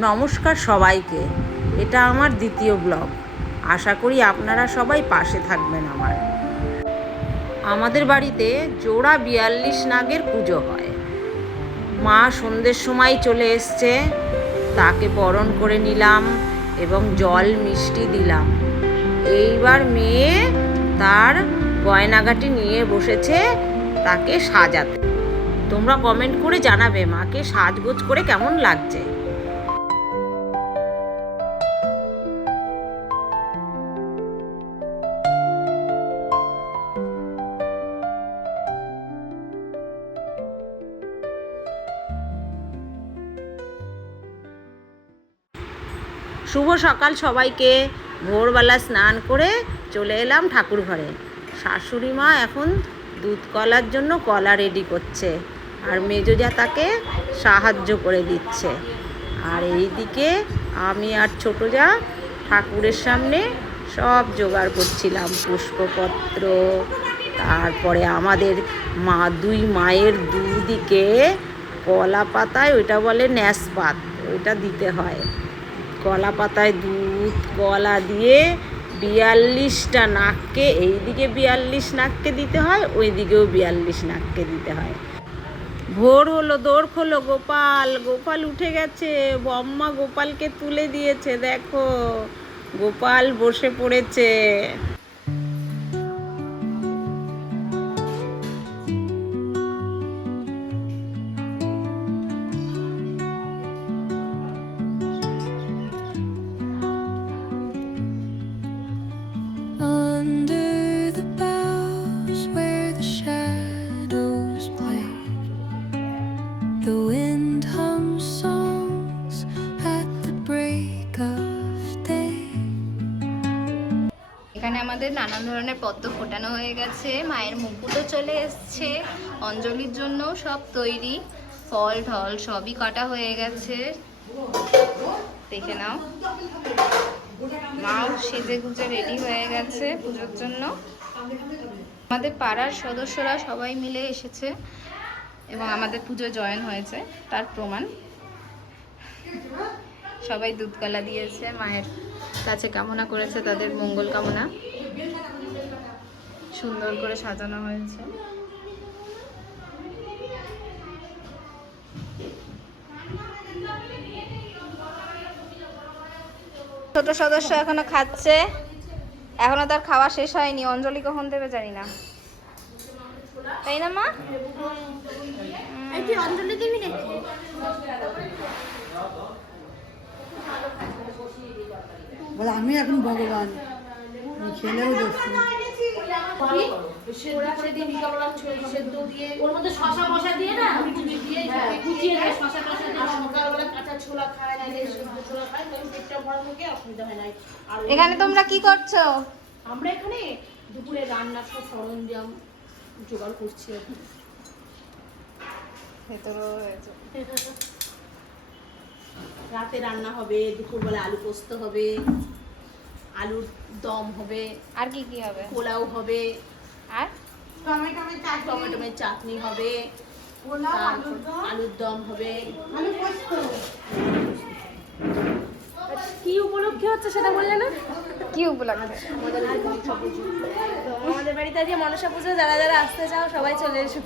নমস্কার সবাইকে। এটা আমার দ্বিতীয় ব্লগ। আশা করি আপনারা সবাই পাশে থাকবেন আমার। আমাদের বাড়িতে জোড়া বিয়াল্লিশ নাগের পুজো হয়। মা সন্ধ্যের সময় চলে এসছে। তাকে বরণ করে নিলাম এবং জল মিষ্টি দিলাম। এইবার মেয়ে তার গয়নাগাটি নিয়ে বসেছে তাকে সাজাতে। তোমরা কমেন্ট করে জানাবে মাকে সাজগোজ করে কেমন লাগছে। শুভ সকাল সবাইকে। ভোরবেলা স্নান করে চলে এলাম ঠাকুর ঘরে শাশুড়ি মা এখন দুধ কলার জন্য কলা রেডি করছে আর মেজোজা তাকে সাহায্য করে দিচ্ছে। আর এইদিকে আমি আর ছোটো যা ঠাকুরের সামনে সব জোগাড় করছিলাম, পুষ্পপত্র, তারপরে আমাদের মা দুই মায়ের দুদিকে কলা পাতায় ওইটা বলে ন্যাসপাত, ওইটা দিতে হয়। কলা পাতায় দুধ, কলা দিয়ে বিয়াল্লিশটা নাককে এই দিকে বিয়াল্লিশ নাককে দিতে হয় ওই দিকেও বিয়াল্লিশ নাককে দিতে হয়। ভোর হলো দৌড় খোলো গোপাল গোপাল উঠে গেছে, বম্মা গোপালকে তুলে দিয়েছে, দেখো, গোপাল বসে পড়েছে। নানান ধরনের পদ্ম ফোটানো হয়ে গেছে। মায়ের মুকুটও চলে এসছে। অঞ্জলির জন্য সব তৈরি। ফল, ঢল সবই কাটা হয়ে গেছে। দেখে নাও। মাও সেজে গুজে রেডি হয়ে গেছে পুজোর জন্য। আমাদের পাড়ার সদস্যরা সবাই মিলে এসেছে এবং আমাদের পুজো জয়েন হয়েছে। তার প্রমাণ সবাই দুধ দিয়েছে। মায়ের কাছে কামনা করেছে, তাদের মঙ্গল কামনা। সুন্দর করে সাজানো হয়েছে। ছোট সদস্য এখনও খাচ্ছে। এখনও তার খাওয়া শেষ হয়নি। অঞ্জলি কখন দেবে জানি না। তাই না মা? অঞ্জলি দিবি নাকি আমি এখন ভগবান। হয়। ওই- এখানে তোমরা কি করছ? আমরা এখানে দুপুরে রান্নার সব সরঞ্জাম জোগাড় করছি ভেতরেও রাতে রান্না হবে দুপুরবেলা আলু পোস্ত হবে। আলুর দম হবে আর কি কি হবে? পোলাও হবে আর? টমেটোমের চাটনি। হবে তারপর আলুর দম। হবে। কি উপলক্ষে হচ্ছে সেটা বললে না? কি উপলক্ষে? আমাদের বাড়িতে মনসা পুজো। আমাদের বাড়িতে আজকে মনসা পুজো যারা যারা আসতে চাও সবাই চলে এসো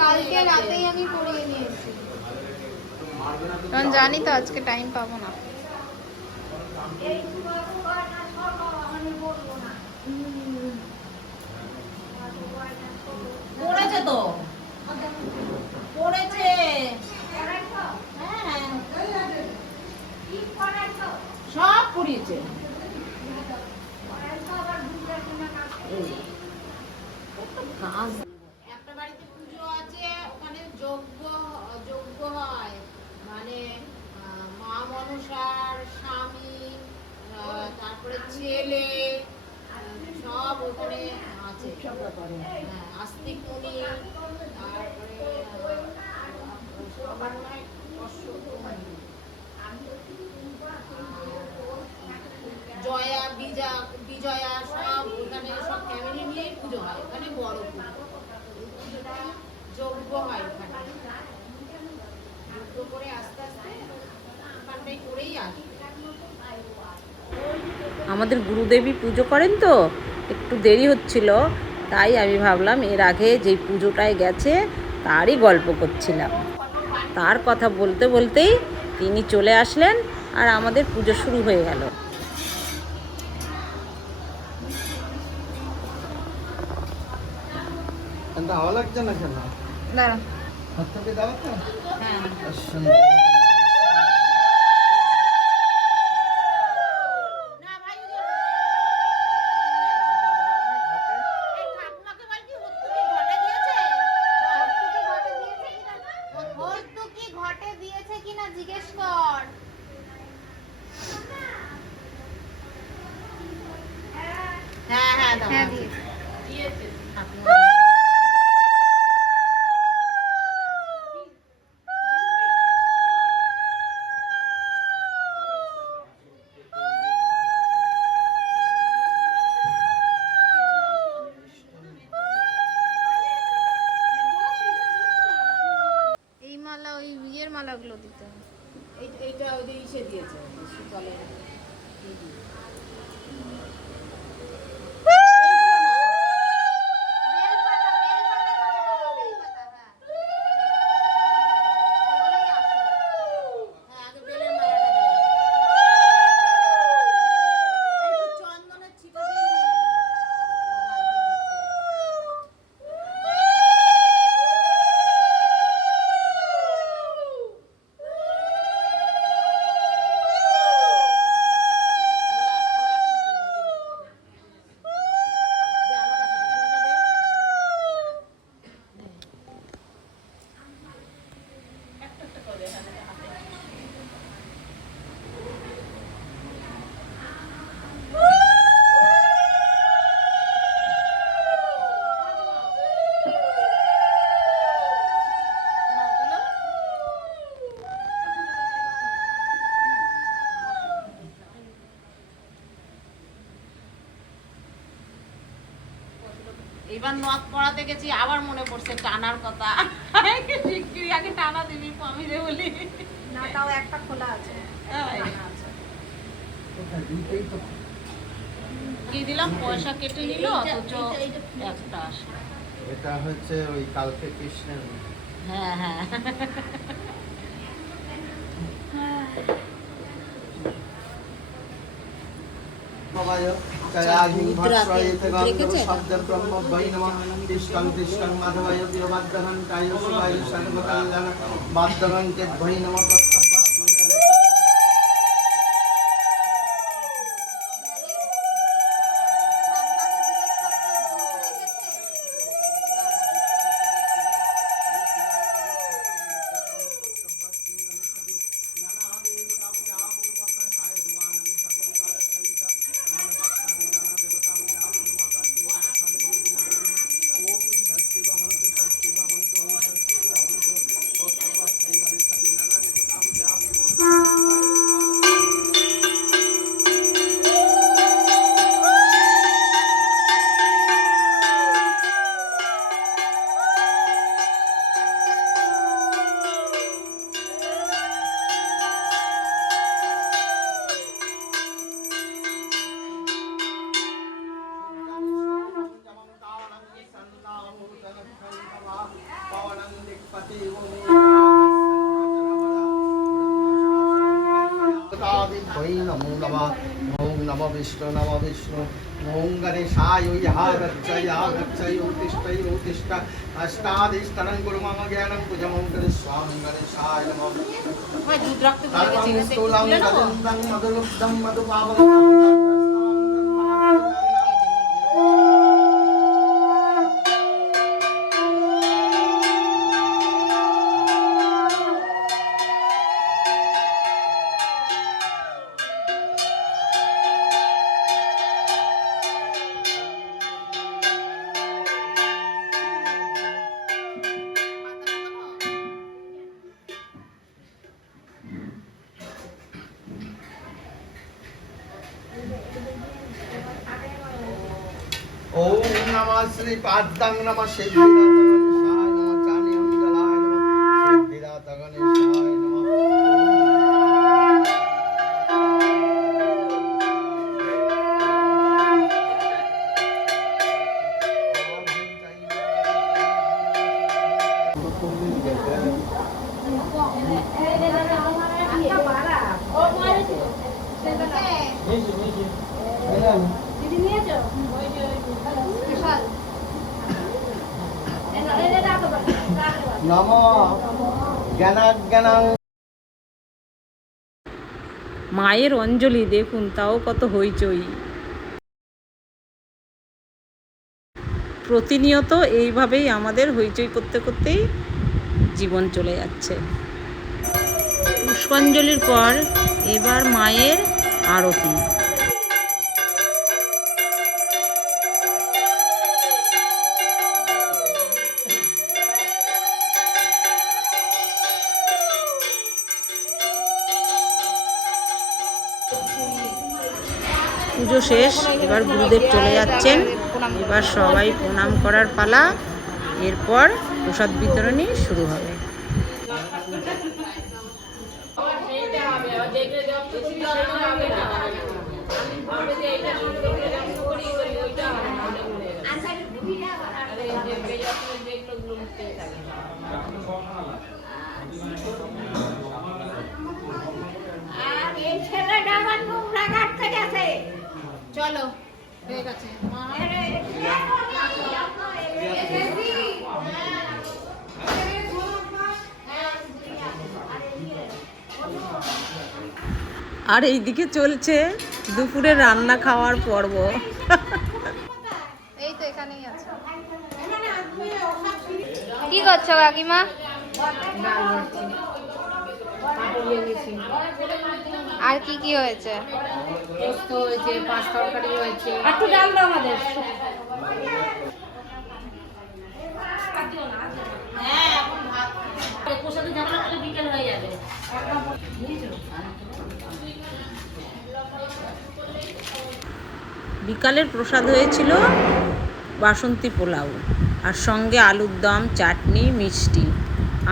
কালকে রাতেই আমি পড়িয়ে নিয়েছি কারণ জানি তো আজকে টাইম পাবো না পড়েছে তো পড়েছে হ্যাঁ। সব পড়িয়েছে একটা বাড়িতে পুজো আছে ওখানে যজ্ঞ যজ্ঞ হয় মানে আহ, মা মনসার স্বামী আহ, তারপরে ছেলে আহ, জয়া বিজা বিজয়া, সব নিয়েই পুজো হয় বড় যজ্ঞ হয় আস্তে আস্তে করেই আমাদের গুরুদেবী পুজো করেন তো? একটু দেরি হচ্ছিল তাই আমি ভাবলাম এর আগে যেই পুজোটায় গেছে তারই গল্প করছিলাম। তার কথা বলতে বলতেই তিনি চলে আসলেন আর আমাদের পুজো শুরু হয়ে গেল। লাগছে না কেন? হ্যাঁ। না যে ইসে দিয়েছে শীতলের হ্যাঁ, আগে বেলের মালাটা দাও। একটু চন্দনের ছিটা দিয়ে নে। ও ভাই দিয়ে দিচ্ছে। দে আমার কাছে দে, ফুলটা দে। নাও তোলো এইবার নথ পড়াতে গেছি আবার মনে পড়ছে টানার কথা। আগে টানা দিবি পামিরে বলি। না তাও একটা খোলা আছে কি দিলাম পয়সা কেটে নিল অথচ একটা এটা হচ্ছে ওই কালকে কৃষ্ণের হ্যাঁ হ্যাঁ। মাধবায় বীরবাদ্যহং কায় শিবায় সর্বকল্যাণ বাদ্যহং বৈ নমঃ তত্তব্বাৎ ওম নম বিষ্ণু। ওম গণেশায় ইহা গচ্ছয়া গচ্ছয় উত্তিষ্ঠয় উত্তিষ্ঠ অষ্টাধিষ্ঠানং গুরু মম জ্ঞানং নমঃ স্থূলং মধুলুব্ধং শ্রী পাঠদাং নামা সিদ্ধিদাতা মায়ের অঞ্জলি, দেখুন, তাও কত হইচই। প্রতিনিয়ত এইভাবেই আমাদের হইচই করতে করতেই জীবন চলে যাচ্ছে। পুষ্পাঞ্জলির পর এবার মায়ের আরতি। পুজো শেষ, এবার গুরুদেব চলে যাচ্ছেন। এবার সবাই প্রণাম করার পালা, এরপর প্রসাদ বিতরণী শুরু হবে হয়ে গেছে মা আর এইদিকে চলছে দুপুরে রান্না খাওয়ার পর্ব। এই তো এখানেই আছে। কি করছ কাকিমা? আর কি কি হয়েছে? পোস্ত হয়েছে পাঁচ তরকারি হয়েছে। একটু ডাল দাও আমাদের। বিকালের প্রসাদ হয়েছিল বাসন্তী পোলাও আর সঙ্গে আলুর দম, চাটনি, মিষ্টি।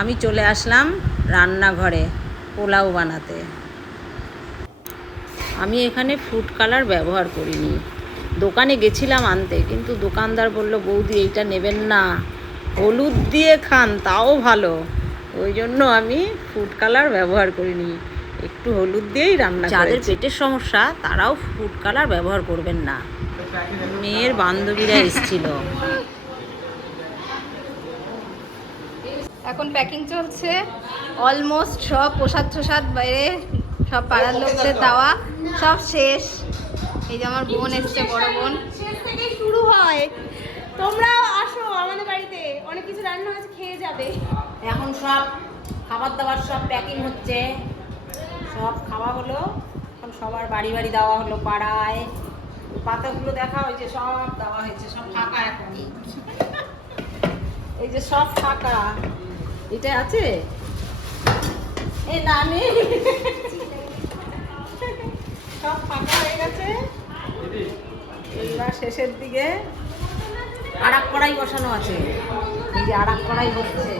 আমি চলে আসলাম রান্নাঘরে পোলাও বানাতে। আমি এখানে ফুড কালার ব্যবহার করিনি। দোকানে গেছিলাম আনতে, কিন্তু দোকানদার বলল, বৌদি, এইটা নেবেন না। হলুদ দিয়ে খান, তাও ভালো। ওই জন্য আমি ফুড কালার ব্যবহার করিনি। একটু হলুদ দিয়েই রান্না যাদের পেটের সমস্যা তারাও ফুড কালার ব্যবহার করবেন না। মেয়ের বান্ধবীরা এসেছিল। এখন প্যাকিং চলছে। অলমোস্ট সব প্রসাদ প্রসাদ বাইরে সব পাড়ার লোকদের দেওয়া সব শেষ। এই যে আমার বোন এসছে বড় বোন। শেষ থেকেই শুরু হয়। তোমরাও আসো আমাদের বাড়িতে। অনেক কিছু রান্না হয়েছে খেয়ে যাবে। এখন সব খাবার দাবার সব প্যাকিং হচ্ছে। সব খাওয়া হলো। এখন সবার বাড়ি বাড়ি দেওয়া হলো, পাড়ায়। পাতাগুলো দেখা হয়েছে সব দেওয়া হয়েছে, সব ফাঁকা এখন। এই যে সব ফাঁকা। এটা আছে? এ না সব ফাঁকা হয়ে গেছে। এইবার শেষের দিকে আর এক কড়াই বসানো আছে। এই যে আর এক কড়াই হচ্ছে।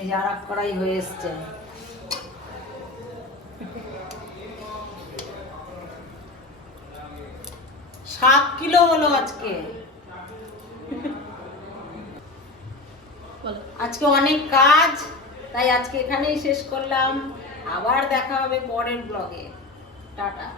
এই যে আর এক কড়াই হয়ে এসছে। সাত কিলো হলো আজকে। আজকে অনেক কাজ তাই আজকে এখানেই শেষ করলাম। আবার দেখা হবে পরের ব্লগে। টাটা।